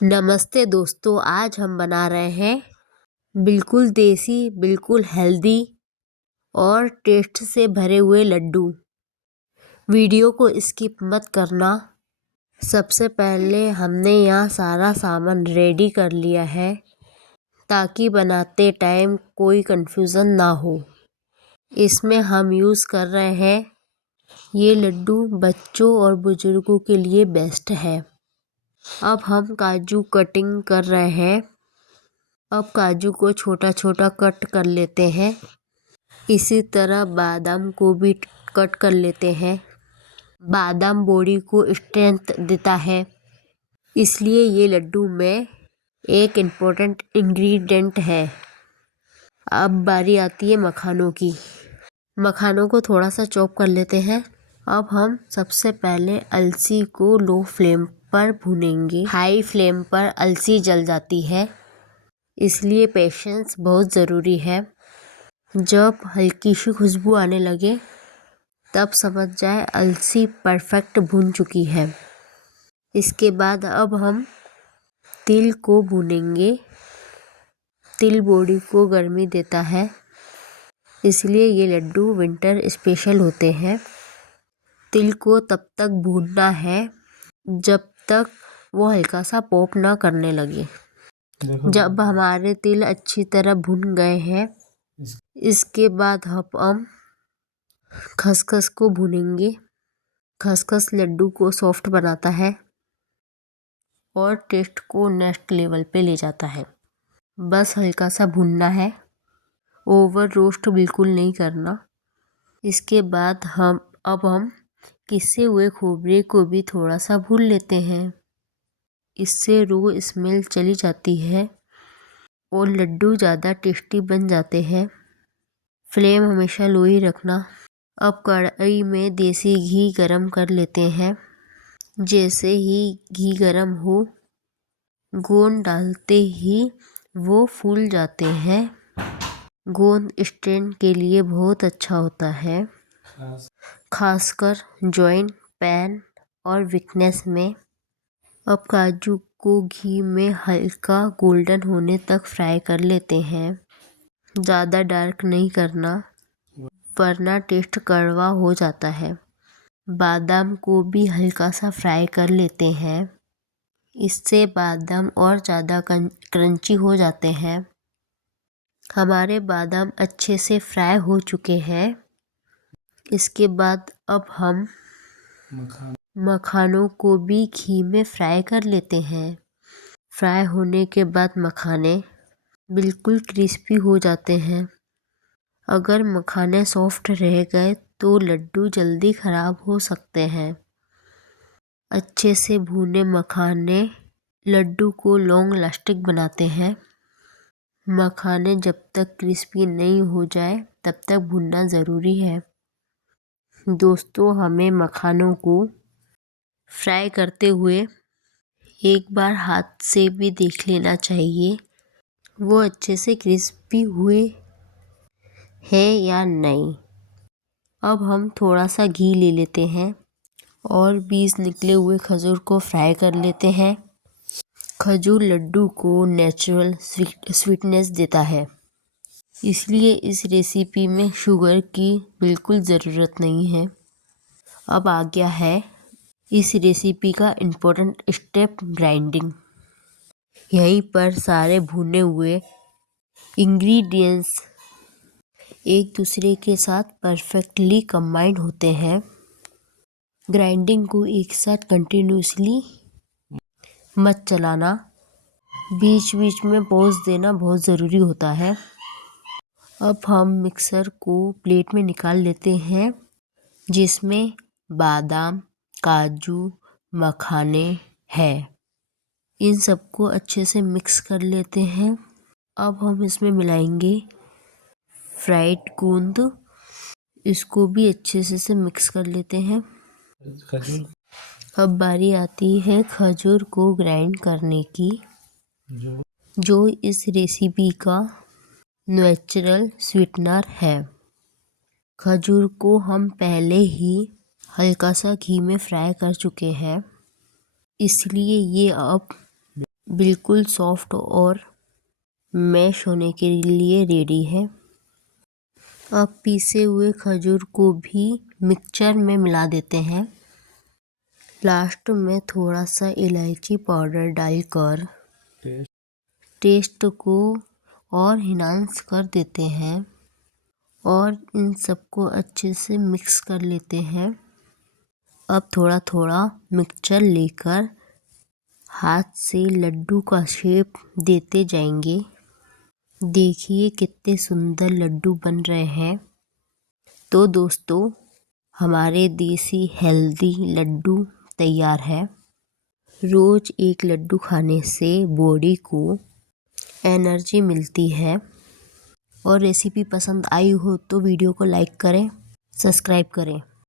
नमस्ते दोस्तों, आज हम बना रहे हैं बिल्कुल देसी, बिल्कुल हेल्दी और टेस्ट से भरे हुए लड्डू। वीडियो को स्किप मत करना। सबसे पहले हमने यहाँ सारा सामान रेडी कर लिया है ताकि बनाते टाइम कोई कंफ्यूजन ना हो। इसमें हम यूज़ कर रहे हैं ये लड्डू बच्चों और बुजुर्गों के लिए बेस्ट है। अब हम काजू कटिंग कर रहे हैं। अब काजू को छोटा छोटा कट कर लेते हैं। इसी तरह बादाम को भी कट कर लेते हैं। बादाम बॉडी को स्ट्रेंथ देता है, इसलिए ये लड्डू में एक इम्पोर्टेंट इंग्रेडिएंट है। अब बारी आती है मखानों की। मखानों को थोड़ा सा चॉप कर लेते हैं। अब हम सबसे पहले अलसी को लो फ्लेम पर भूनेंगे। हाई फ्लेम पर अलसी जल जाती है, इसलिए पेशेंस बहुत ज़रूरी है। जब हल्की सी खुशबू आने लगे तब समझ जाए अलसी परफेक्ट भून चुकी है। इसके बाद अब हम तिल को भूनेंगे। तिल बॉडी को गर्मी देता है, इसलिए ये लड्डू विंटर स्पेशल होते हैं। तिल को तब तक भूनना है जब तक वो हल्का सा पॉप ना करने लगे। जब हमारे तिल अच्छी तरह भुन गए हैं, इसके बाद हम खसखस को भूनेंगे। खसखस लड्डू को सॉफ्ट बनाता है और टेस्ट को नेक्स्ट लेवल पे ले जाता है। बस हल्का सा भूनना है, ओवर रोस्ट बिल्कुल नहीं करना। इसके बाद हम पिसे हुए खोबरे को भी थोड़ा सा भून लेते हैं। इससे रो स्मेल चली जाती है और लड्डू ज़्यादा टेस्टी बन जाते हैं। फ्लेम हमेशा लो ही रखना। अब कढ़ाई में देसी घी गरम कर लेते हैं। जैसे ही घी गरम हो, गोंद डालते ही वो फूल जाते हैं। गोंद स्ट्रेन के लिए बहुत अच्छा होता है, खासकर जॉइंट पेन और वीकनेस में। अब काजू को घी में हल्का गोल्डन होने तक फ्राई कर लेते हैं। ज़्यादा डार्क नहीं करना, वरना टेस्ट कड़वा हो जाता है। बादाम को भी हल्का सा फ्राई कर लेते हैं। इससे बादाम और ज़्यादा क्रंची हो जाते हैं। हमारे बादाम अच्छे से फ्राई हो चुके हैं। इसके बाद अब हम मखानों को भी घी में फ्राई कर लेते हैं। फ्राई होने के बाद मखाने बिल्कुल क्रिस्पी हो जाते हैं। अगर मखाने सॉफ्ट रह गए तो लड्डू जल्दी ख़राब हो सकते हैं। अच्छे से भुने मखाने लड्डू को लॉन्ग लास्टिक बनाते हैं। मखाने जब तक क्रिस्पी नहीं हो जाए तब तक भुनना ज़रूरी है। दोस्तों, हमें मखानों को फ्राई करते हुए एक बार हाथ से भी देख लेना चाहिए वो अच्छे से क्रिस्पी हुए हैं या नहीं। अब हम थोड़ा सा घी ले लेते हैं और बीज निकले हुए खजूर को फ्राई कर लेते हैं। खजूर लड्डू को नेचुरल स्वीटनेस देता है, इसलिए इस रेसिपी में शुगर की बिल्कुल ज़रूरत नहीं है। अब आ गया है इस रेसिपी का इम्पोर्टेंट स्टेप, ग्राइंडिंग। यहीं पर सारे भुने हुए इंग्रेडिएंट्स एक दूसरे के साथ परफेक्टली कंबाइंड होते हैं। ग्राइंडिंग को एक साथ कंटिन्यूसली मत चलाना, बीच बीच में पॉज देना बहुत ज़रूरी होता है। अब हम मिक्सर को प्लेट में निकाल लेते हैं, जिसमें बादाम, काजू, मखाने हैं। इन सबको अच्छे से मिक्स कर लेते हैं। अब हम इसमें मिलाएंगे फ्राइड गोंद। इसको भी अच्छे से मिक्स कर लेते हैं। अब बारी आती है खजूर को ग्राइंड करने की, जो इस रेसिपी का नेचुरल स्वीटनर है। खजूर को हम पहले ही हल्का सा घी में फ्राई कर चुके हैं, इसलिए ये अब बिल्कुल सॉफ्ट और मैश होने के लिए रेडी है। अब पीसे हुए खजूर को भी मिक्सचर में मिला देते हैं। लास्ट में थोड़ा सा इलायची पाउडर डालकर टेस्ट को और इन्हांस कर देते हैं और इन सबको अच्छे से मिक्स कर लेते हैं। अब थोड़ा थोड़ा मिक्सचर लेकर हाथ से लड्डू का शेप देते जाएंगे। देखिए कितने सुंदर लड्डू बन रहे हैं। तो दोस्तों, हमारे देसी हेल्दी लड्डू तैयार है। रोज एक लड्डू खाने से बॉडी को एनर्जी मिलती है। और रेसिपी पसंद आई हो तो वीडियो को लाइक करें, सब्सक्राइब करें।